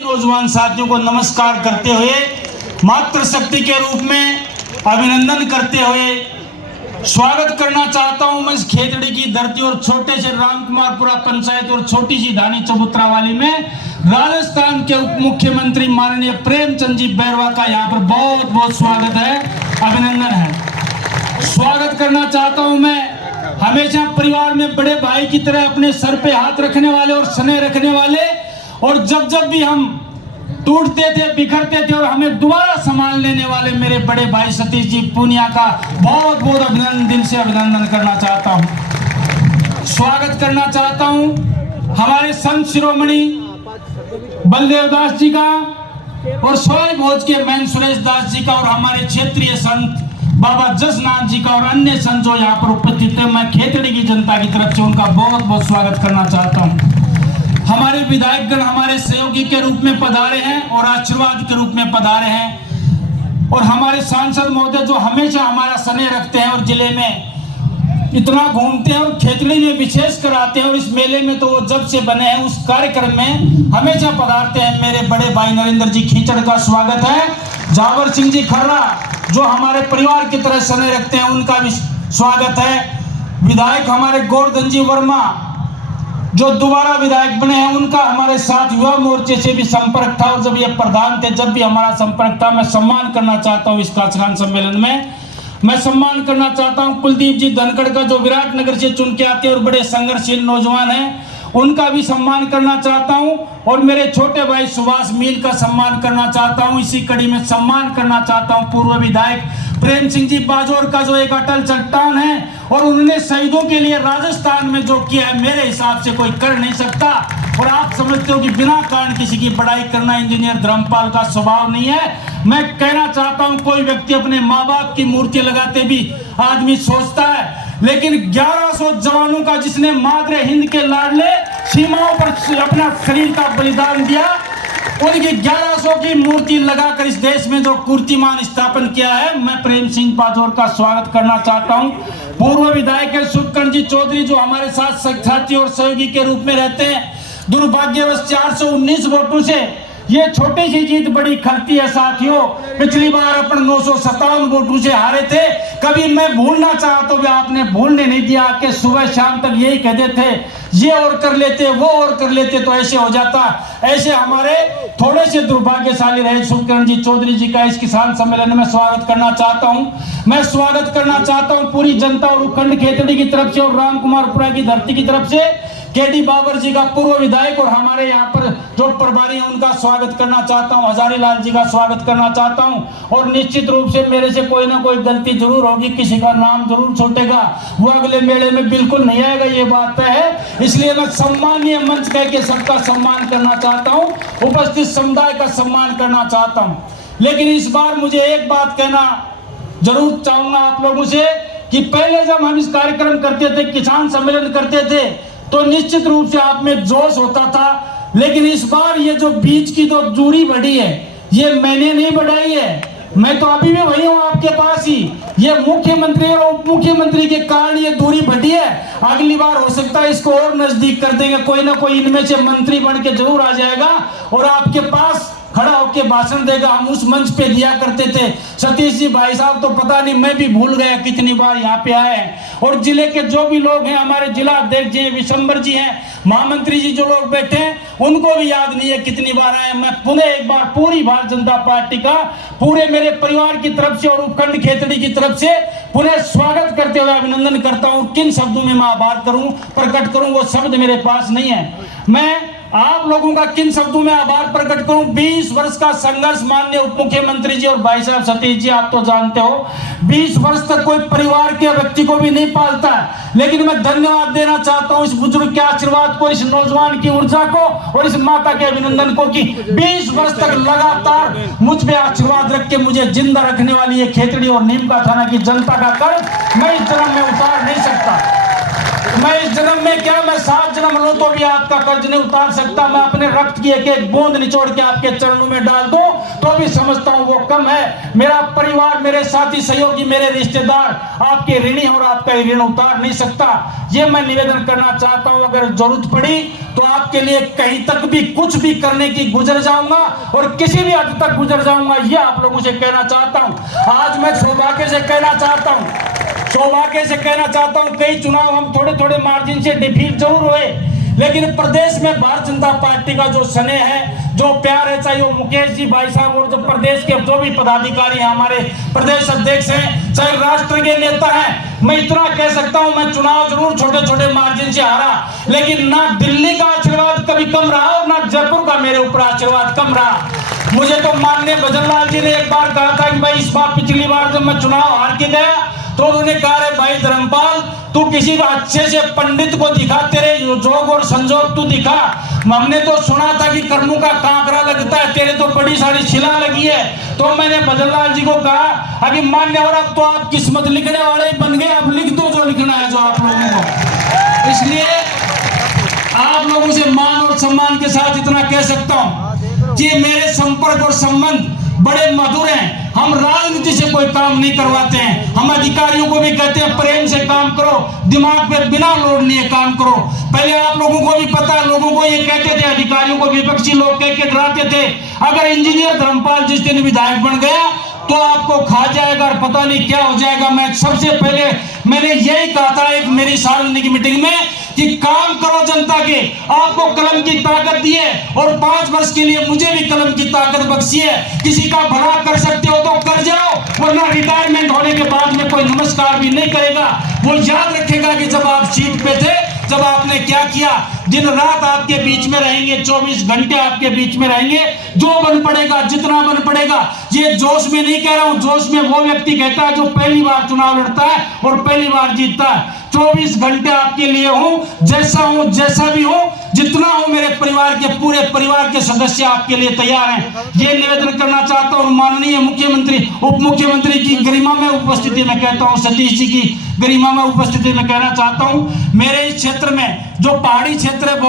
नौजवान साथियों को नमस्कार करते हुए मातृशक्ति के रूप में अभिनंदन करते हुए स्वागत करना चाहता हूं मैं इस खेतड़ी की धरती और छोटे से रामकुमारपुरा पंचायत और छोटी सी धानी चबूतरा वाली में राजस्थान के उप मुख्यमंत्री माननीय प्रेमचंद जी बैरवा का यहाँ पर बहुत बहुत स्वागत है, अभिनंदन है। स्वागत करना चाहता हूं मैं हमेशा परिवार में बड़े भाई की तरह अपने सर पे हाथ रखने वाले और स्नेह रखने वाले, और जब जब भी हम टूटते थे बिखरते थे और हमें दोबारा संभाल लेने वाले मेरे बड़े भाई सतीश जी पूनिया का बहुत बहुत अभिनंदन, दिल से अभिनंदन करना चाहता हूं। स्वागत करना चाहता हूं हमारे संत शिरोमणि बलदेव दास जी का और सोए भोज के मैन सुरेश दास जी का और हमारे क्षेत्रीय संत बाबा जसनाथ जी का और अन्य संत जो यहाँ पर उपस्थित है। मैं खेतड़ी की जनता की तरफ से उनका बहुत बहुत स्वागत करना चाहता हूँ। हमारे विधायकगण हमारे सहयोगी के रूप में पधारे हैं और आशीर्वाद के रूप में पधारे हैं, और हमारे सांसद महोदय जो हमेशा हमारा स्नेह रखते हैं और जिले में इतना घूमते हैं और खेतड़ी में विशेष कराते हैं, और इस मेले में तो वो जब से बने हैं उस कार्यक्रम में हमेशा पधारते हैं। मेरे बड़े भाई नरेंद्र जी खींचड़ का स्वागत है। जावर सिंह जी खर्रा जो हमारे परिवार की तरह स्नेह रखते हैं उनका भी स्वागत है। विधायक हमारे गोवर्धन जी वर्मा जो दोबारा विधायक बने हैं उनका हमारे साथ युवा मोर्चे से भी संपर्क था, और जब ये प्रधान थे जब भी हमारा संपर्क था। मैं सम्मान करना चाहता हूँ इस किसान सम्मेलन में, मैं सम्मान करना चाहता हूँ कुलदीप जी धनखड़ का जो विराटनगर से चुन के आते हैं और बड़े संघर्षशील नौजवान हैं, उनका भी सम्मान करना चाहता हूं, और मेरे छोटे भाई सुभाष मील का सम्मान करना चाहता हूं। इसी कड़ी में सम्मान करना चाहता हूं पूर्व विधायक प्रेम सिंह जी बाजौर का जो एक अटल चट्टान है, और उन्होंने शहीदों के लिए राजस्थान में जो किया है मेरे हिसाब से कोई कर नहीं सकता। और आप समझते हो कि बिना कारण किसी की बड़ाई करना इंजीनियर धर्मपाल का स्वभाव नहीं है। मैं कहना चाहता हूं कोई व्यक्ति अपने माँ बाप की मूर्ति लगाते भी आदमी सोचता है, लेकिन 1100 जवानों का जिसने मादरे हिंद के लाडले सीमाओं पर अपना शरीर का बलिदान दिया, उनकी 1100 की मूर्ति लगाकर इस देश में जो कीर्तिमान स्थापन किया है, मैं प्रेम सिंह बाजौर का स्वागत करना चाहता हूं। पूर्व विधायक सुखकंठ जी चौधरी जो हमारे साथ साथी और सहयोगी के रूप में रहते हैं, दुर्भाग्यवश 419 वोटों से ये छोटी सी जीत बड़ी खलती है साथियों। पिछली बार अपन 957 वोटों से हारे थे। कभी मैं भूलना चाहा तो भी आपने भूलने नहीं दिया कि सुबह शाम तक यही कहते थे ये और कर लेते वो और कर लेते तो ऐसे हो जाता। ऐसे हमारे थोड़े से दुर्भाग्यशाली रहे सुखकरण जी चौधरी जी का इस किसान सम्मेलन में स्वागत करना चाहता हूं। मैं स्वागत करना चाहता हूं पूरी जनता और उपखंड खेतड़ी की तरफ से और रामकुमारपुरा की धरती की तरफ से केडी बाबर जी का पूर्व विधायक और हमारे यहाँ पर जो प्रभारी हैं उनका स्वागत करना चाहता हूँ। हजारी लाल जी का स्वागत करना चाहता हूँ, और निश्चित रूप से मेरे से कोई ना कोई गलती जरूर होगी, किसी का नाम जरूर छूटेगा, वो अगले मेले में बिल्कुल नहीं आएगा, ये बात तय है। इसलिए मैं सम्मानीय मंच कह के सबका सम्मान करना चाहता हूँ, उपस्थित समुदाय का सम्मान करना चाहता हूँ। लेकिन इस बार मुझे एक बात कहना जरूर चाहूंगा आप लोगों से कि पहले जब हम इस कार्यक्रम करते थे, किसान सम्मेलन करते थे, तो निश्चित रूप से आप में जोश होता था। लेकिन इस बार ये जो बीच की जो दूरी बढ़ी है, ये मैंने नहीं बढ़ाई है, मैं तो अभी भी वही हूँ आपके पास ही। ये मुख्यमंत्री और उप मुख्यमंत्री के कारण ये दूरी बढ़ी है। अगली बार हो सकता है इसको और नजदीक कर देंगे, कोई ना कोई इनमें से मंत्री बन के जरूर आ जाएगा और आपके पास खड़ा होकर भाषण देगा। हम उस मंच पे दिया करते थे। सतीश जी भाई साहब तो पता नहीं, मैं भी भूल गया कितनी बार यहाँ पे आए हैं। और जिले के जो भी लोग हैं, हमारे जिला अध्यक्ष जी हैं, विशंबर जी हैं, महामंत्री जी जो लोग बैठे हैं, उनको भी याद नहीं है कितनी बार आए। मैं पुनः एक बार पूरी भारतीय जनता पार्टी का पूरे मेरे परिवार की तरफ से और उपखंड खेतड़ी की तरफ से पुनः स्वागत करते हुए अभिनंदन करता हूँ। किन शब्दों में मैं आभार करूँ, प्रकट करूँ, वो शब्द मेरे पास नहीं है। मैं आप लोगों का किन शब्दों में आभार प्रकट करूं। 20 वर्ष का संघर्ष माननीय उप मुख्यमंत्री जी और भाई साहब सतीश जी, आप तो जानते हो 20 वर्ष तक कोई परिवार के व्यक्ति को भी नहीं पालता है, लेकिन मैं धन्यवाद देना चाहता हूं इस बुजुर्ग के आशीर्वाद को, इस नौजवान की ऊर्जा को और इस माता के अभिनंदन को कि 20 वर्ष तक लगातार मुझ पे आशीर्वाद रख के मुझे जिंदा रखने वाली ये खेतड़ी और नीम का थाना की जनता का कर्ज मैं इस जन्म में उतार नहीं सकता। मैं इस जन्म में क्या, मैं 7 जन्म लूं तो भी आपका कर्ज नहीं उतार सकता। मैं अपने रक्त की एक एक बूंद निचोड़ के आपके चरणों में डाल दूं तो भी समझता हूं वो कम है। मेरा परिवार, मेरे साथी सहयोगी, मेरे रिश्तेदार आपके ऋणी और आपका ऋण उतार नहीं सकता। ये मैं निवेदन करना चाहता हूं। अगर जरूरत पड़ी तो आपके लिए कहीं तक भी कुछ भी करने की गुजर जाऊंगा और किसी भी हद तक गुजर जाऊंगा, ये आप लोगों से कहना चाहता हूं। आज मैं सौभाग्य से कहना चाहता हूं, कई चुनाव हम थोड़े थोड़े मार्जिन से डिफीट जरूर हुए, लेकिन प्रदेश में भारतीय जनता पार्टी का जो स्नेह है, जो प्यार है, चाहे वो मुकेश जी भाई साहब और जो प्रदेश के जो भी पदाधिकारी हैं, हमारे प्रदेश अध्यक्ष हैं, चाहे राष्ट्र के नेता हैं, मैं इतना कह सकता हूं, मैं चुनाव जरूर छोटे छोटे मार्जिन से हारा, लेकिन ना दिल्ली का आशीर्वाद कभी कम रहा और ना जयपुर का मेरे ऊपर आशीर्वाद कम रहा। मुझे तो माननीय भजनलाल जी ने एक बार कहा था कि भाई इस बार, पिछली बार जब मैं चुनाव हार के गया तो उन्होंने कहा, रे भाई धर्मपाल, तू किसी अच्छे से पंडित को दिखा, तेरे जोग और संजोग तू दिखा। हमने तो सुना था कि कर्मों का कांकरा लगता है, तेरे तो बड़ी सारी शिला लगी है। तो मैंने भजनलाल जी को कहा, अभी मान्य, और अब तो आप किस्मत लिखने वाले बन गए, अब लिख दो जो लिखना है जो आप लोगों को। इसलिए आप लोगों से मान और सम्मान के साथ इतना कह सकता हूं कि मेरे संपर्क और संबंध बड़े मधुर हैं। हम राजनीति से कोई काम नहीं करवाते हैं। हम अधिकारियों को भी कहते हैं प्रेम से काम करो, दिमाग पे बिना लोड लिए काम करो। पहले आप लोगों को भी पता है, लोगों को ये कहते थे, अधिकारियों को विपक्षी लोग कह के डराते थे, अगर इंजीनियर धर्मपाल जिस दिन विधायक बन गया तो आपको खा जाएगा और पता नहीं क्या हो जाएगा। मैं सबसे पहले मैंने यही कहा था एक मेरी सार्वजनिक मीटिंग में कि काम करो जनता के, आपको कलम की ताकत दी है और 5 वर्ष के लिए मुझे भी कलम की ताकत बख्शी है। किसी का भला कर सकते हो तो कर जाओ, वरना रिटायरमेंट होने के बाद में कोई नमस्कार भी नहीं करेगा। वो याद रखेगा कि जब आप सीट पे थे, जब आपने क्या किया। दिन रात आपके बीच में रहेंगे, 24 घंटे आपके बीच में रहेंगे, जो बन पड़ेगा, जितना बन पड़ेगा। ये जोश में नहीं कह रहा हूं, जोश में वो व्यक्ति कहता है जो पहली बार चुनाव लड़ता है और पहली बार जीतता है। 24 घंटे आपके लिए हूं, जैसा भी हूं, जितना हूं, मेरे परिवार के पूरे परिवार के सदस्य आपके लिए तैयार हैं। ये निवेदन करना चाहता हूं माननीय मुख्यमंत्री, उप मुख्यमंत्री की गरिमा में उपस्थिति में कहता हूं, सतीश जी की गरिमा में उपस्थिति में कहना चाहता हूं, मेरे इस क्षेत्र में जो पहाड़ी क्षेत्र है